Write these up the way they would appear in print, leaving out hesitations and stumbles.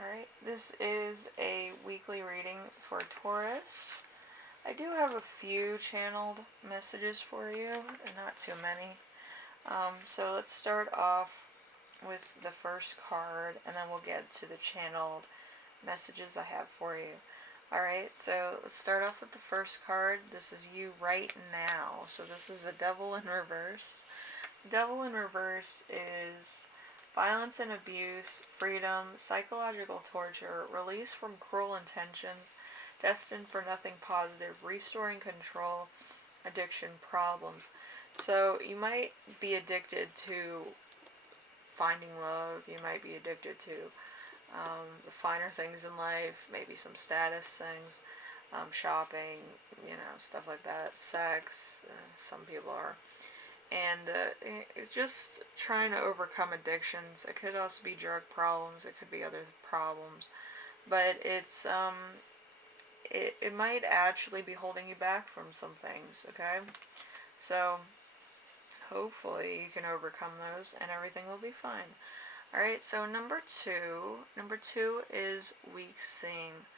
Alright, this is a weekly reading for Taurus. I do have a few channeled messages for you, and not too many. So let's start off with the first card, and then we'll get to the channeled messages I have for you. Alright, so let's start off with the first card. This is you right now. So this is the Devil in reverse. The Devil in reverse is violence and abuse, freedom, psychological torture, release from cruel intentions, destined for nothing positive, restoring control, addiction, problems. So you might be addicted to finding love, you might be addicted to the finer things in life, maybe some status things, shopping, stuff like that, sex, some people are. And just trying to overcome addictions. It could also be drug problems. It could be other problems, but it might actually be holding you back from some things. Okay, so hopefully you can overcome those, and everything will be fine. All right. So number two is week's theme.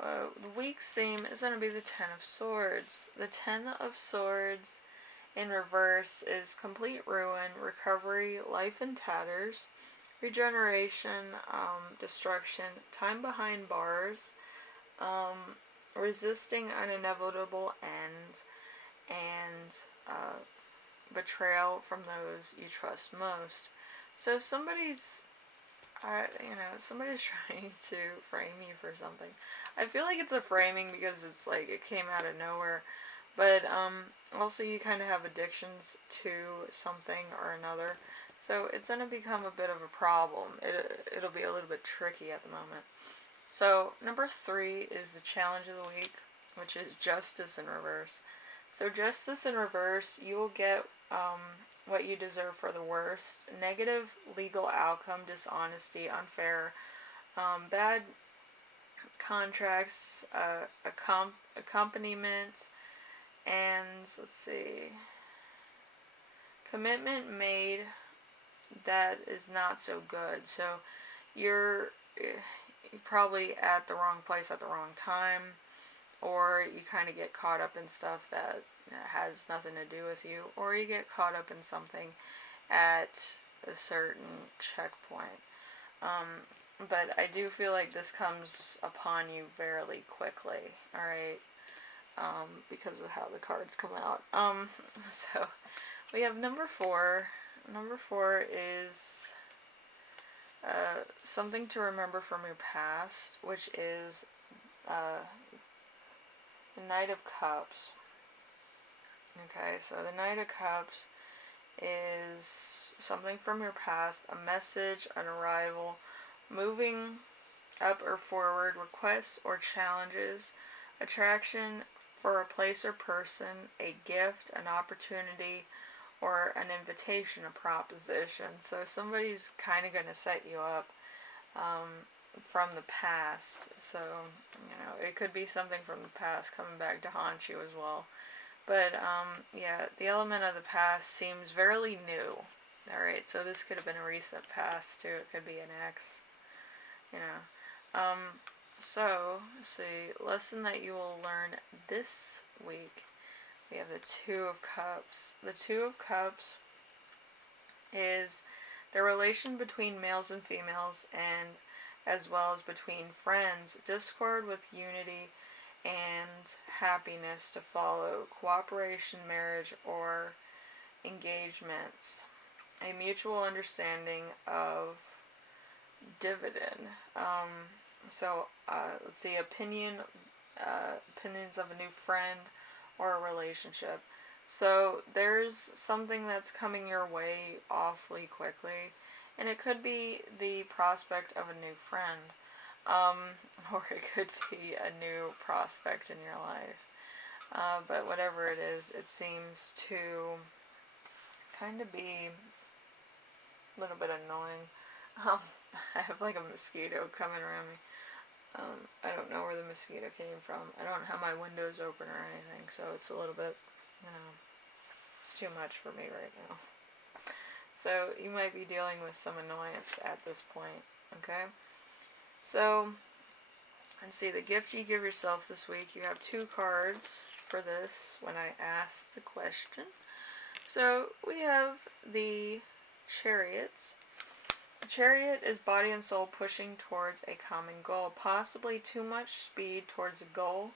The week's theme is going to be the Ten of Swords. The Ten of Swords in reverse is complete ruin, recovery, life in tatters, regeneration, destruction, time behind bars, resisting an inevitable end, and betrayal from those you trust most. So somebody's trying to frame you for something. I feel like it's a framing because it's like it came out of nowhere. But also you kind of have addictions to something or another. So it's going to become a bit of a problem. It'll be a little bit tricky at the moment. So number 3 is the challenge of the week, which is justice in reverse. So justice in reverse, you will get what you deserve for the worst. Negative legal outcome, dishonesty, unfair, bad contracts, accompaniment, and let's see, commitment made that is not so good. So you're probably at the wrong place at the wrong time, or you kind of get caught up in stuff that has nothing to do with you, or you get caught up in something at a certain checkpoint. But I do feel like this comes upon you fairly quickly, alright? Because of how the cards come out. So we have number 4. Number 4 is something to remember from your past, which is the Knight of Cups. Okay, so the Knight of Cups is something from your past, a message, an arrival, moving up or forward, requests or challenges, attraction for a place or person, a gift, an opportunity, or an invitation, a proposition. So somebody's kind of going to set you up from the past. So, it could be something from the past coming back to haunt you as well. But, yeah, the element of the past seems very new. Alright, so this could have been a recent past too. It could be an ex. So, let's see. Lesson that you will learn this week. We have the Two of Cups. The Two of Cups is the relation between males and females, and as well as between friends, discord with unity and happiness to follow, cooperation, marriage, or engagements, a mutual understanding of dividend. Let's see, opinions of a new friend or a relationship. So there's something that's coming your way awfully quickly, and it could be the prospect of a new friend, or it could be a new prospect in your life. But whatever it is, it seems to kind of be a little bit annoying. I have like a mosquito coming around me. I don't know where the mosquito came from. I don't have my windows open or anything, so it's a little bit, it's too much for me right now. So you might be dealing with some annoyance at this point, okay? So, let's see, the gift you give yourself this week. You have 2 cards for this when I ask the question. So, we have the Chariot. A chariot is body and soul pushing towards a common goal, possibly too much speed towards a goal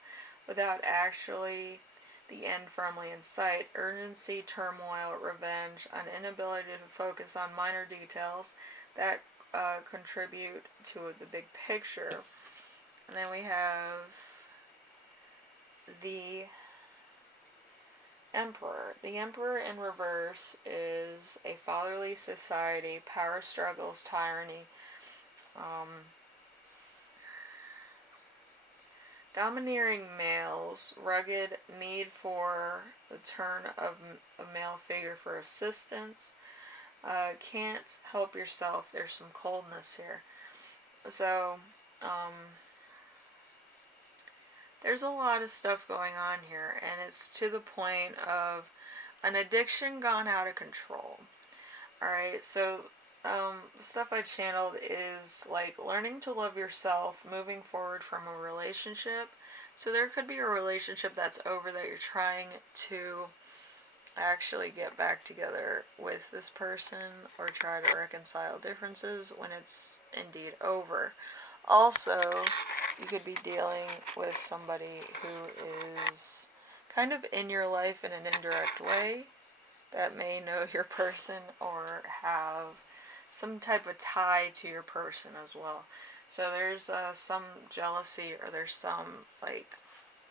without actually the end firmly in sight. Urgency, turmoil, revenge, an inability to focus on minor details that contribute to the big picture. And then we have the Emperor. The Emperor in reverse is a fatherly society, power struggles, tyranny, domineering males, rugged need for the turn of a male figure for assistance, can't help yourself. There's some coldness here. So, there's a lot of stuff going on here, and it's to the point of an addiction gone out of control. Alright, so stuff I channeled is like learning to love yourself, moving forward from a relationship. So there could be a relationship that's over that you're trying to actually get back together with this person or try to reconcile differences when it's indeed over. Also, you could be dealing with somebody who is kind of in your life in an indirect way that may know your person or have some type of tie to your person as well. So there's some jealousy, or there's some like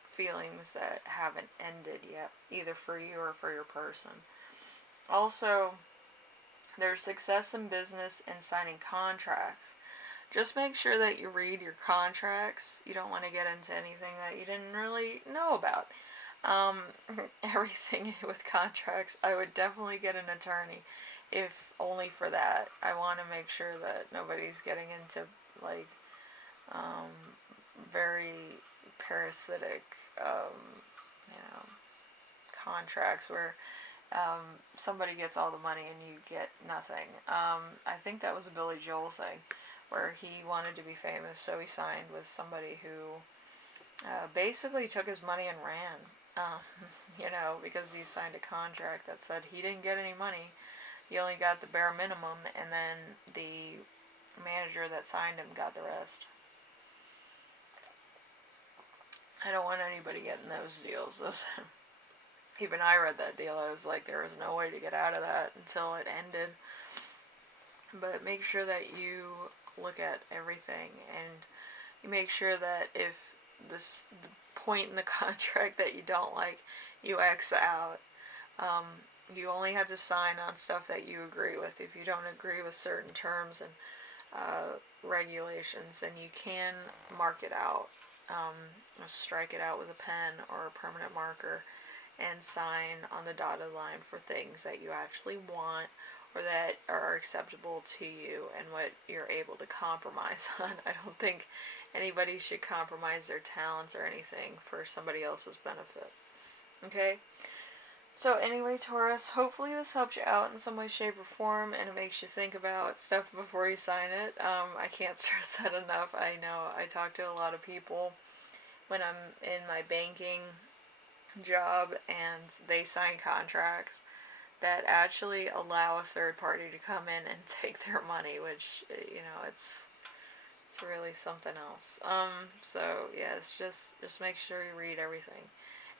feelings that haven't ended yet, either for you or for your person. Also, there's success in business and signing contracts. Just make sure that you read your contracts. You don't want to get into anything that you didn't really know about. Everything with contracts, I would definitely get an attorney, if only for that. I want to make sure that nobody's getting into like very parasitic contracts where somebody gets all the money and you get nothing. I think that was a Billy Joel thing where he wanted to be famous, so he signed with somebody who basically took his money and ran. Because he signed a contract that said he didn't get any money. He only got the bare minimum, and then the manager that signed him got the rest. I don't want anybody getting those deals. Even I read that deal. I was like, there was no way to get out of that until it ended. But make sure that you look at everything, and you make sure that if the point in the contract that you don't like, you X out. You only have to sign on stuff that you agree with. If you don't agree with certain terms and regulations, then you can mark it out, strike it out with a pen or a permanent marker, and sign on the dotted line for things that you actually want or that are acceptable to you and what you're able to compromise on. I don't think anybody should compromise their talents or anything for somebody else's benefit. Okay? So anyway, Taurus, hopefully this helped you out in some way, shape, or form, and it makes you think about stuff before you sign it. I can't stress that enough. I know I talk to a lot of people when I'm in my banking job, and they sign contracts that actually allow a third party to come in and take their money, which, it's really something else. So yes, just make sure you read everything.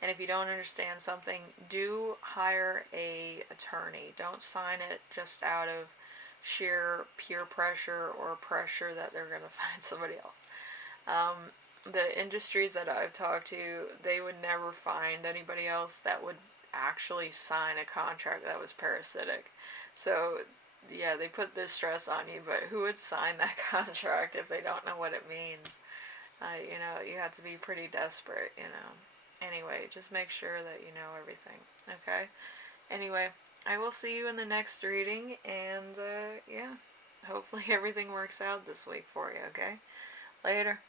And if you don't understand something, do hire a attorney. Don't sign it just out of sheer peer pressure or pressure that they're going to find somebody else. The industries that I've talked to, they would never find anybody else that would actually sign a contract that was parasitic. So yeah, they put this stress on you, but who would sign that contract if they don't know what it means? You have to be pretty desperate, Anyway, just make sure that you know everything, okay? Anyway, I will see you in the next reading, and hopefully everything works out this week for you, okay? Later.